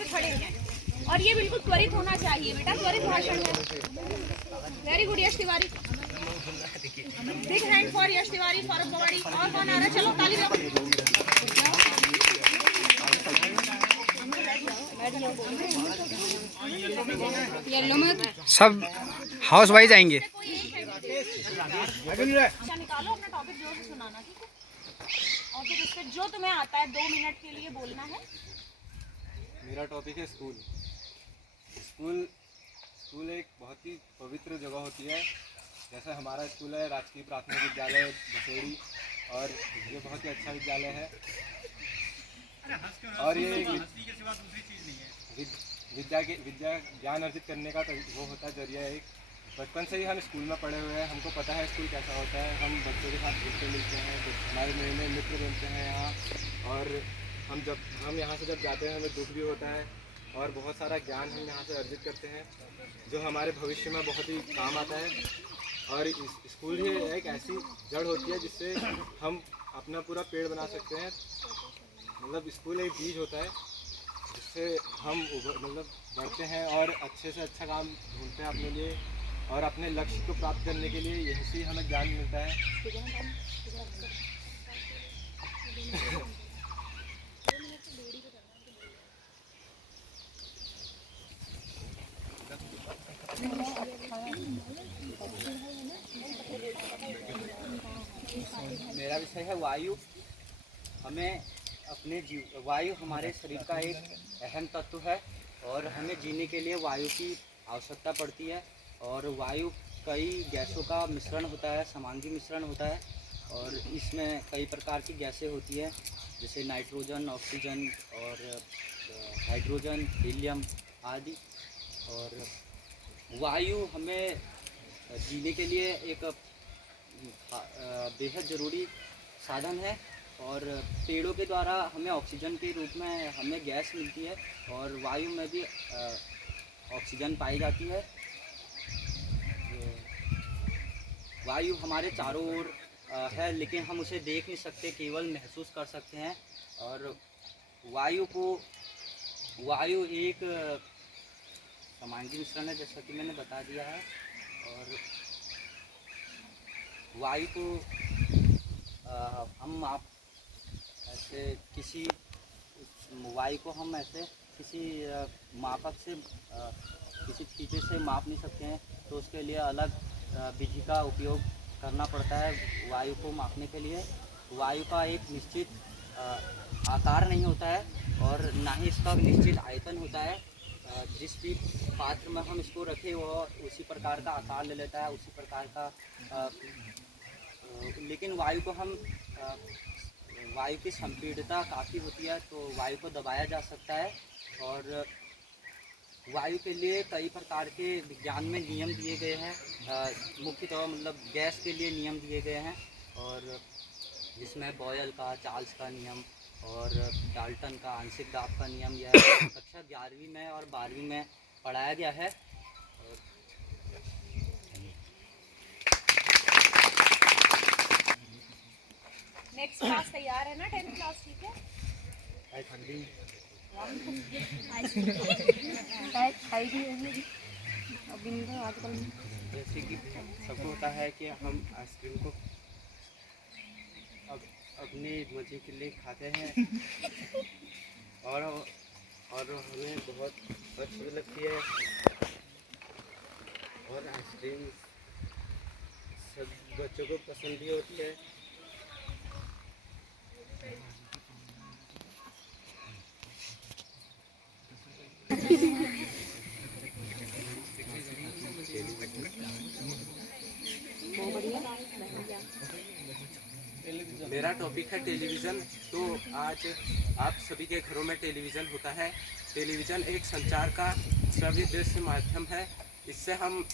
पे खड़े हैं और ये बिल्कुल त्वरित होना चाहिए बेटा, त्वरित भाषण है। Very good Yash Tiwari, big hand for Yash Tiwari, Saurabh Pawadi. और कौन आ रहा है? चलो ताली दो। येलो में सब हाउस वाइज आएंगे। अच्छा निकालो अपना टॉपिक जोर से सुनाना, ठीक है? और फिर उससे जो तुम्हें आता है 2 मिनट के लिए बोलना है। मेरा टॉपिक है स्कूल। स्कूल एक बहुत ही पवित्र जगह होती है। जैसे हमारा स्कूल है राजकीय प्राथमिक विद्यालय बसेड़ी, और ये बहुत ही अच्छा विद्यालय है। और ये विद्या ज्ञान अर्जित करने का वो होता है जरिया। एक बचपन से ही हम स्कूल में पढ़े हुए हैं, हमको पता है स्कूल कैसा होता है। हम बच्चों के साथ घुलते मिलते हैं, हमारे नए नए मित्र बनते हैं यहाँ। और हम यहाँ से जब जाते हैं हमें दुख भी होता है, और बहुत सारा ज्ञान हम यहाँ से अर्जित करते हैं जो हमारे भविष्य में बहुत ही काम आता है। और स्कूल ही एक ऐसी जड़ होती है जिससे हम अपना पूरा पेड़ बना सकते हैं। मतलब स्कूल एक बीज होता है जिससे हम बढ़ते हैं और अच्छे से अच्छा काम ढूंढते हैं अपने लिए, और अपने लक्ष्य को प्राप्त करने के लिए यहीं से हमें ज्ञान मिलता है। मेरा विषय है वायु। वायु हमारे शरीर का एक अहम तत्व है और हमें जीने के लिए वायु की आवश्यकता पड़ती है। और वायु कई गैसों का मिश्रण होता है, समांगी मिश्रण होता है, और इसमें कई प्रकार की गैसें होती है जैसे नाइट्रोजन, ऑक्सीजन और हाइड्रोजन, हीलियम आदि। और वायु हमें जीने के लिए एक बेहद ज़रूरी साधन है। और पेड़ों के द्वारा हमें ऑक्सीजन के रूप में हमें गैस मिलती है, और वायु में भी ऑक्सीजन पाई जाती है। वायु हमारे चारों ओर है, लेकिन हम उसे देख नहीं सकते, केवल महसूस कर सकते हैं। और वायु एक समांगी मिश्रण है जैसा कि मैंने बता दिया है। और वायु को हम आप ऐसे किसी वायु को हम ऐसे किसी मापक से किसी फीते से माप नहीं सकते हैं, तो उसके लिए अलग विधि का उपयोग करना पड़ता है। वायु को मापने के लिए वायु का एक निश्चित आकार नहीं होता है, और ना ही इसका निश्चित आयतन होता है। जिस भी पात्र में हम इसको रखें वह उसी प्रकार का आकार ले लेता है, उसी प्रकार का लेकिन वायु की संपीड़ितता काफ़ी होती है, तो वायु को दबाया जा सकता है। और वायु के लिए कई प्रकार के विज्ञान में नियम दिए गए हैं। मुख्यतः मतलब गैस के लिए नियम दिए गए हैं, और जिसमें बॉयल का, चार्ल्स का नियम और डाल्टन का आंशिक दाब का नियम यह कक्षा 11वीं में और 12वीं में पढ़ाया गया है। नेक्स्ट क्लास तैयार है ना? 10th क्लास, ठीक है? आजकल जैसे कि सबको होता है कि हम आइसक्रीम को अपने मजे के लिए खाते हैं, और हमें बहुत अच्छी लगती है। और आइसक्रीम सब बच्चों को पसंद भी होती है। मेरा टॉपिक है टेलीविज़न। तो आज आप सभी के घरों में टेलीविज़न होता है। टेलीविज़न एक संचार का श्रव्य दृश्य माध्यम है। इससे हम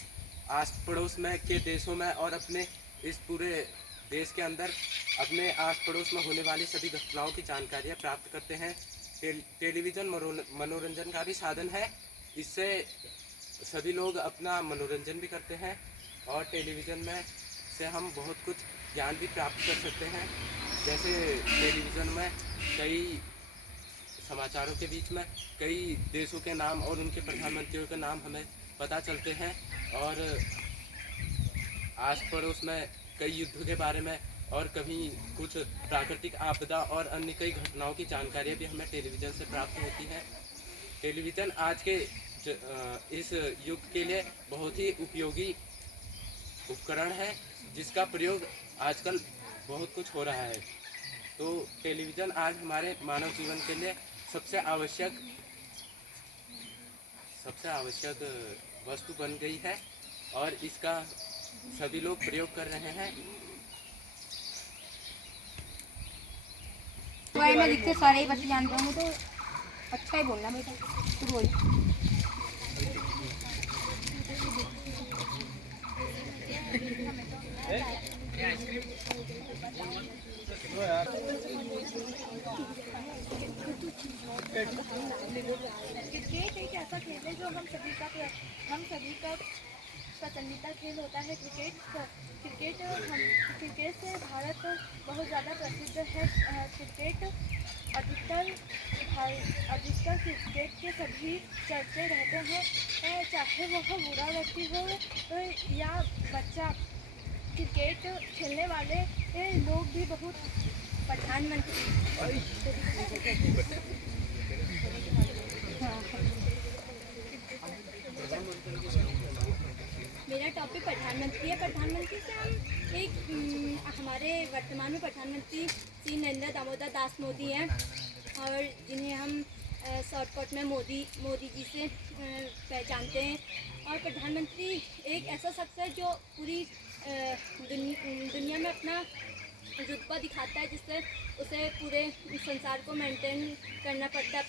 आस पड़ोस में के देशों में और अपने इस पूरे देश के अंदर अपने आस पड़ोस में होने वाली सभी घटनाओं की जानकारियाँ प्राप्त करते हैं। टेलीविज़न मनोरंजन का भी साधन है। इससे सभी लोग अपना मनोरंजन भी करते हैं, और टेलीविज़न में से हम बहुत कुछ ज्ञान भी प्राप्त कर सकते हैं। जैसे टेलीविज़न में कई समाचारों के बीच में कई देशों के नाम और उनके प्रधानमंत्रियों के नाम हमें पता चलते हैं, और आस पड़ोस में कई युद्धों के बारे में और कभी कुछ प्राकृतिक आपदा और अन्य कई घटनाओं की जानकारियाँ भी हमें टेलीविज़न से प्राप्त होती हैं। टेलीविज़न आज के इस युग के लिए बहुत ही उपयोगी उपकरण है, जिसका प्रयोग आजकल बहुत कुछ हो रहा है। तो टेलीविज़न आज हमारे मानव जीवन के लिए सबसे आवश्यक वस्तु बन गई है, और इसका सभी लोग प्रयोग कर रहे हैं। मैं लिख के सारे ही बच्चे जानते होंगे, तो अच्छा ही बोलना बेटा, तू बोल। क्रिकेट एक ऐसा खेल है जो हम सभी का पसंदीदा खेल होता है। क्रिकेट से भारत बहुत ज़्यादा प्रसिद्ध है। अधिकतर क्रिकेट के सभी चर्चे रहते हैं, चाहे वह बूढ़ा व्यक्ति हो या बच्चा। क्रिकेट खेलने वाले लोग भी बहुत प्रधानमंत्री मेरा टॉपिक प्रधानमंत्री है। प्रधानमंत्री से हम हमारे वर्तमान में प्रधानमंत्री श्री नरेंद्र दामोदर दास मोदी हैं, और जिन्हें हम शॉर्टकट में मोदी जी से पहचानते हैं। और प्रधानमंत्री एक ऐसा शख्स है जो पूरी दुनिया में अपना रुतबा दिखाता है, जिससे उसे पूरे संसार को मेंटेन करना पड़ता है